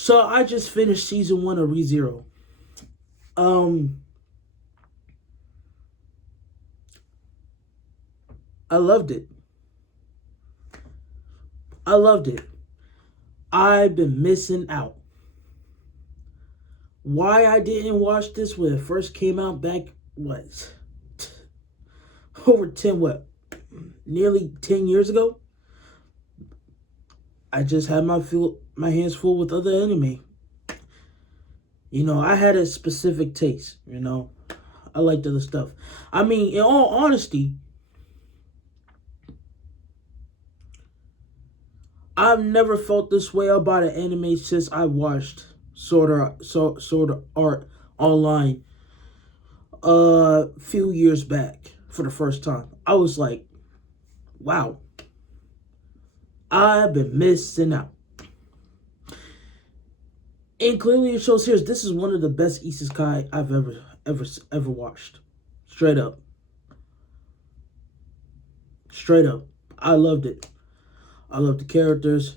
So I just finished season 1 of ReZero. Um, I loved it. I loved it. I've been missing out. Why I didn't watch this when it first came out back, what, over 10, what, nearly 10 years ago? I just had my hands full with other anime. I had a specific taste. I liked other stuff. I mean, in all honesty, I've never felt this way about an anime since I watched Sword Art Online a few years back for the first time. I was like, wow, I've been missing out. And clearly it shows here this is one of the best isekai I've ever watched. Straight up. Straight up. I loved it. I loved the characters.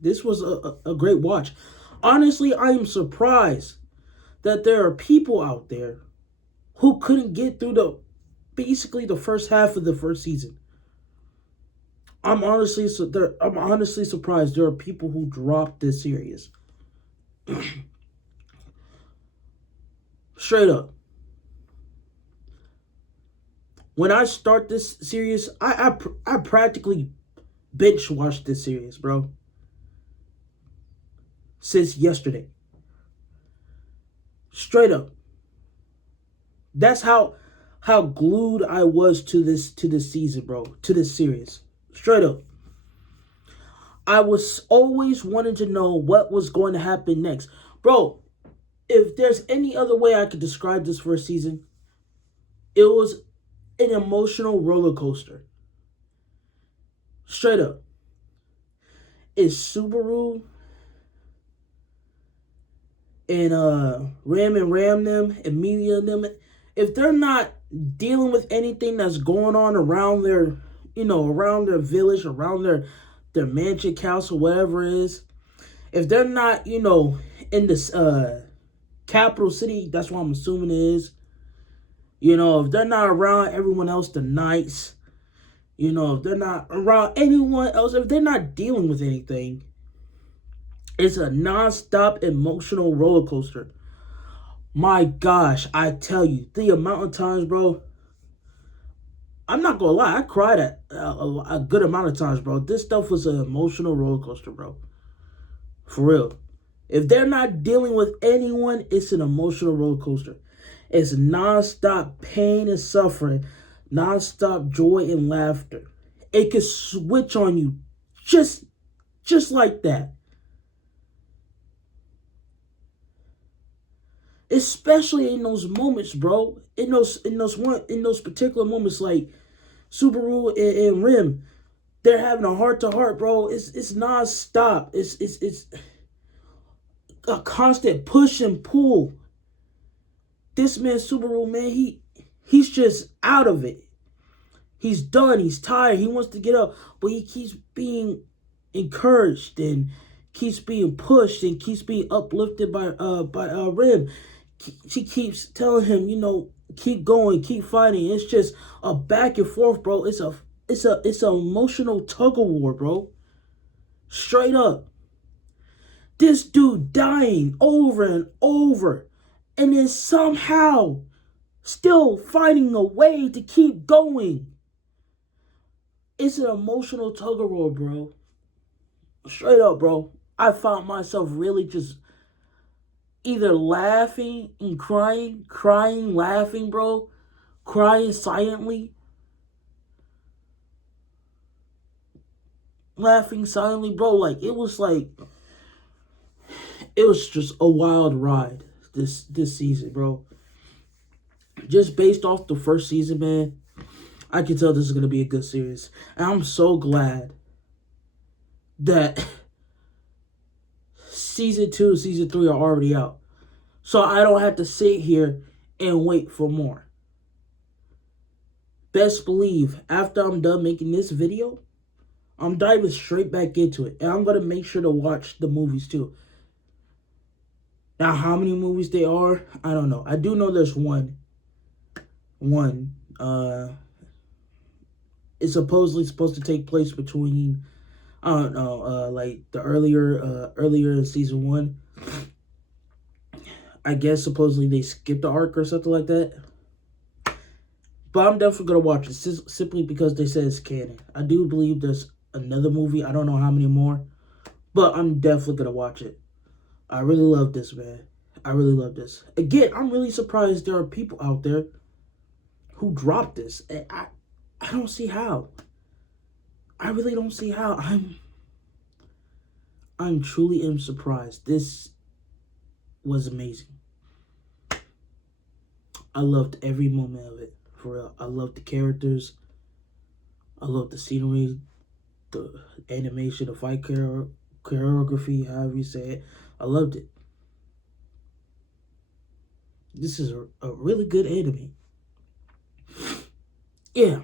This was a great watch. Honestly, I am surprised that there are people out there who couldn't get through basically the first half of the first season. I'm honestly surprised there are people who dropped this series. Straight up. When I start this series, I practically binge watched this series, bro. Since yesterday. Straight up. That's how glued I was to this season, bro. To this series. Straight up. I was always wanting to know what was going to happen next. Bro, if there's any other way I could describe this first season, it was an emotional roller coaster. Straight up. Is Subaru and Ram them, Emilia them, if they're not dealing with anything that's going on around around their village, around their mansion, castle, whatever it is, if they're not, in this capital city, that's what I'm assuming it is. If they're not around everyone else, the knights, if they're not around anyone else, if they're not dealing with anything, it's a non-stop emotional roller coaster. My gosh, I tell you, the amount of times, bro, I'm not gonna lie, I cried at a good amount of times, bro. This stuff was an emotional roller coaster, bro. For real. If they're not dealing with anyone, it's an emotional roller coaster. It's non-stop pain and suffering, non-stop joy and laughter. It can switch on you just like that. Especially in those moments, bro. In those particular moments, like Subaru and Rim, they're having a heart to heart, bro. It's non-stop. It's a constant push and pull. This man Subaru, man, he's just out of it. He's done. He's tired. He wants to get up, but he keeps being encouraged and keeps being pushed and keeps being uplifted by Rim. She keeps telling him, keep going, keep fighting. It's just a back and forth, bro. It's an emotional tug of war, bro. Straight up. This dude dying over and over, and then somehow still finding a way to keep going. It's an emotional tug of war, bro. Straight up, bro. I found myself really just either laughing and crying, laughing, bro, crying silently, bro. It was just a wild ride this season, bro. Just based off the first season, man, I can tell this is gonna be a good series, and I'm so glad that season 2, season 3 are already out. So I don't have to sit here and wait for more. Best believe, after I'm done making this video, I'm diving straight back into it, and I'm gonna make sure to watch the movies too. Now, how many movies they are, I don't know. I do know there's one. One. It's supposed to take place between, I don't know, like the earlier in season one. I guess supposedly they skipped the arc or something like that. But I'm definitely gonna watch it simply because they said it's canon. I do believe there's another movie. I don't know how many more, but I'm definitely gonna watch it. I really love this, man. I really love this. Again, I'm really surprised there are people out there who dropped this. And I don't see how. I really don't see how. I'm truly am surprised. This was amazing. I loved every moment of it. For real. I loved the characters. I loved the scenery, the animation, the fight choreography, however you say it. I loved it. This is a really good anime. Yeah.